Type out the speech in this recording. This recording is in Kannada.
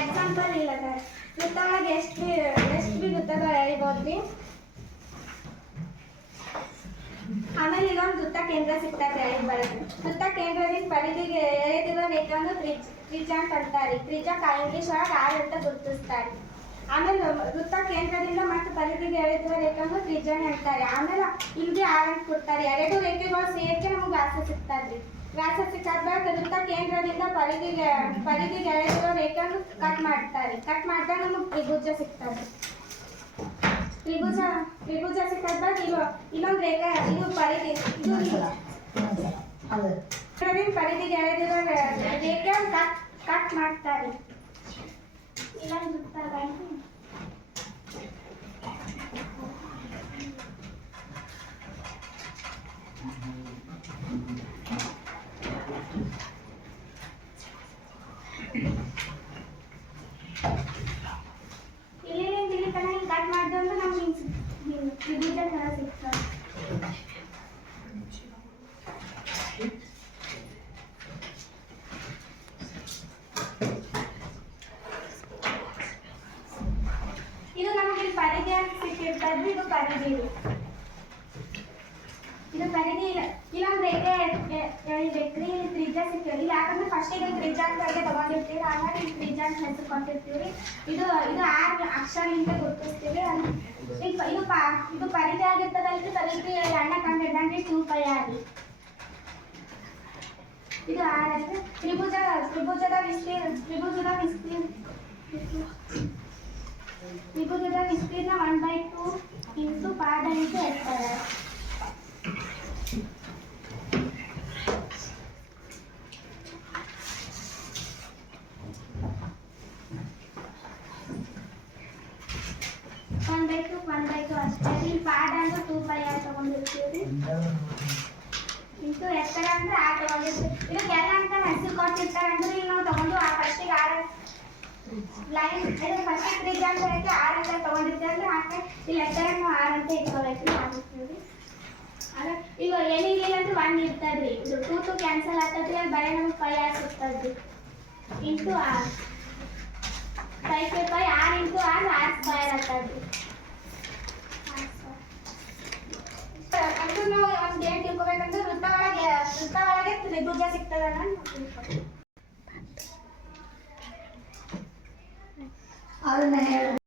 ಎಕ್ಸಾಂಪಲ್ ಇಲ್ಲ ಸರ್, ವೃತ್ತ ಒಳಗೆ ಎಷ್ಟು ಬಿ ವೃತ್ತಗಳು ಎಳಿಬೋದ್ರಿ. ಆಮೇಲೆ ಇಲ್ಲೊಂದು ವೃತ್ತ ಕೇಂದ್ರ ಸಿಗ್ತದೆ ಎಳಿ ಬಳಕೆ. ವೃತ್ತ ಕೇಂದ್ರದಿಂದ ಪರಿಧಿಗೆ ಎಳೆದಿರುವ ರೇಖೆಯನ್ನು ತ್ರಿಜ್ಯ ಅಂತ ಅಂತಾರೆ. ತ್ರಿಜ್ಯ ಇಂಗ್ಲಿಷ್ ಒಳಗೆ ಆರ್ ಅಂತ ಗುರುತಿಸ್ತಾರೆ. ಆಮೇಲೆ ವೃತ್ತ ಕೇಂದ್ರದಿಂದ ಮತ್ತು ಪರಿಧಿಗೆ ಎಳೆದಿರುವ ರೇಖೆಯನ್ನು ತ್ರಿಜ್ಯನೇ ಅಂತಾರೆ. ಆಮೇಲೆ ಇಲ್ಲಿ ಆರ್ ಅಂತ ಕೊಡ್ತಾರೆ. ಎರಡು ರೇಖೆಗಳು ಸೇರಿಕೆ ನಮ್ಗೆ ವ್ಯಾಸ ಸಿಗ್ತದ್ರಿ. ವ್ಯಾಸ ಸಿಕ್ಕಾದ್ಮೇಲೆ ವೃತ್ತ ಕೇಂದ್ರದಿಂದ ಪರಿಧಿಗೆ ಎಳೆದಿರುವ ರೇಖೆಯನ್ನು ಕಟ್ ಮಾಡ್ತಾರೆ. ಕಟ್ ಮಾಡಿದಾಗ ನಮಗೆ ತ್ರಿಭುಜ ಸಿಗ್ತದೆ. ತ್ರಿಭುಜ ಸಿಕ್ಕಾದ್ಮೇಲೆ ಇನ್ನೊಂದು ರೇಖೆ ಇದು ಪರಿಧಿ ಪರಿಧಿಗೆ ಎಳೆದಿರುವ ರೇಖೆಯನ್ನು ಕಟ್ ಮಾಡ್ತಾರೆ. ಇಲ್ಲೊಂದು ಇಲ್ಲಿ ತನಕ ಕಟ್ ಮಾಡಿದ್ರೆ ಅಂದ್ರೆ ನಮ್ಗೆ ತ್ರಿಭುಜ ಥರ ಸಿಗ್ತದೆ. ಇದು ನಮಗೆ ಪರಿಧಿ ಅಂತ ಸಿಕ್ಕಿರ್ತದೆ. ಇದು ಪರಿಧಿ ಇಲ್ಲೊಂದು ರೇಖೆ ಎಳಿಬೇಕ್ರಿ. ಇಲ್ಲಿ ತ್ರಿಜ್ಯ ಸಿಕ್ಕಿರಿ. ಯಾಕಂದ್ರೆ ಫಸ್ಟ್ ಈಗ ತ್ರಿಜ್ಯ ಅಂತ ತಗೊಂಡಿರ್ತೀವಿ. ಆಮೇಲೆ ಇಲ್ಲಿ ತ್ರಿಜ್ಯ ಅಂತ ಹೆಸರು ಕೊಟ್ಟಿರ್ತೀವಿ. ಇದು ಆರ್ ಅಕ್ಷರಲಿಂದ ಗುರುತಿಸ್ತೀವಿ. ಇದು ಪರಿಧಿ ಆಗಿರ್ತದಲ್ರಿ. ಪರಿಧಿ ಅಣ್ಣ ಕಂಡು ಹಿಡ್ದಂಗೆ 2π ಆಗಿ ಇದು ಆರ್ ಆಗಿದೆ. ತ್ರಿಭುಜದ ವಿಸ್ತೀರ್ಣ 1/2 ಇಂಟು ಪಾದ ಇಂಟು ಎತ್ತರ. ಅಷ್ಟೇ. ಇಲ್ಲಿ ಪಾದ ಅಂದ್ರೆ 2π ಆರ್ ತಗೊಂಡಿರ್ತೀವಿ. ಇಂಟು ಎತ್ತರ ಅಂದ್ರೆ ಆರ್ ತಗೊಂಡಿರ್ತೀವಿ. ಇದಕ್ಕೆಲ್ಲ ಅಂತ ಹೆಸರು ಕೊಟ್ಟಿರ್ತಾರೆ. ಅಂದ್ರೆ ಇಲ್ಲಿ ನಾವು ತಗೊಂಡು ಆ ಫಸ್ಟಿಗೆ ಆರ್ ಲೈನ್ ಇದು ಫಸ್ಟ್ ತ್ರಿಜ್ಯ ಅಂತ ಹೇಳಿ ಆರ್ ಅಂತ ತಗೊಂಡಿರ್ತೀವಿ. ಅಂದ್ರೆ ಹಾಗೆ ಇಲ್ಲಿ ಎತ್ತರನು ಆರ್ ಅಂತ ಇಟ್ಕೋಬೇಕು. ಆಗಿರ್ತೀವಿ. ಅಲ್ಲ ಈಗ ಏನಿಲ್ಲ ಅಂದ್ರೆ 1 ಇರ್ತದ್ರಿ. ಇದು 2 ಕ್ಯಾನ್ಸಲ್ ಆಗ್ತದ್ರಿ. ಅಲ್ಲಿ ಬರೀ ನಮ್ಗೆ 5 ಆರ್ ಸಿಗ್ತದ್ರಿ. Into R 5 R into R square ಆಗ್ತದ್ರಿ. ಅಂದ್ರೆ ನಾವು ಒಂದು ಏನ್ ತಿಳ್ಕೊಬೇಕಂದ್ರೆ ವೃತ್ತ ಒಳಗೆ ತ್ರಿಭುಜ ಸಿಗ್ತದ ಅದನ್ನ ಹೇಳಿ.